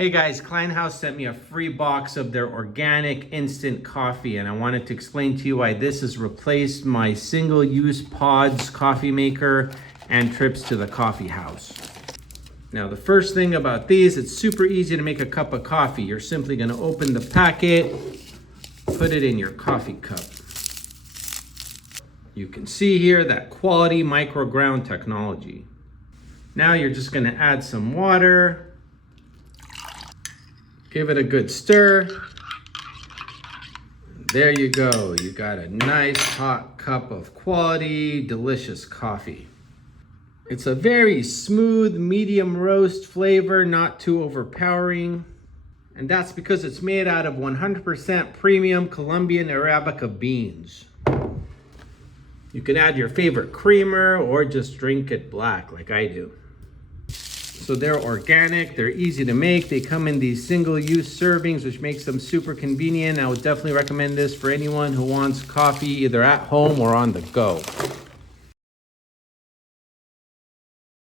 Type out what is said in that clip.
Hey guys, Kleinhaus sent me a free box of their organic instant coffee, and I wanted to explain to you why this has replaced my single-use pods coffee maker and trips to the coffee house. Now, the first thing about these, it's super easy to make a cup of coffee. You're simply going to open the packet, put it in your coffee cup. You can see here that quality micro ground technology. Now you're just going to add some water. Give it a good stir. There you go. You got a nice hot cup of quality, delicious coffee. It's a very smooth, medium roast flavor, not too overpowering. And that's because it's made out of 100% premium Colombian Arabica beans. You can add your favorite creamer or just drink it black like I do. So they're organic, they're easy to make. They come in these single-use servings, which makes them super convenient. I would definitely recommend this for anyone who wants coffee either at home or on the go.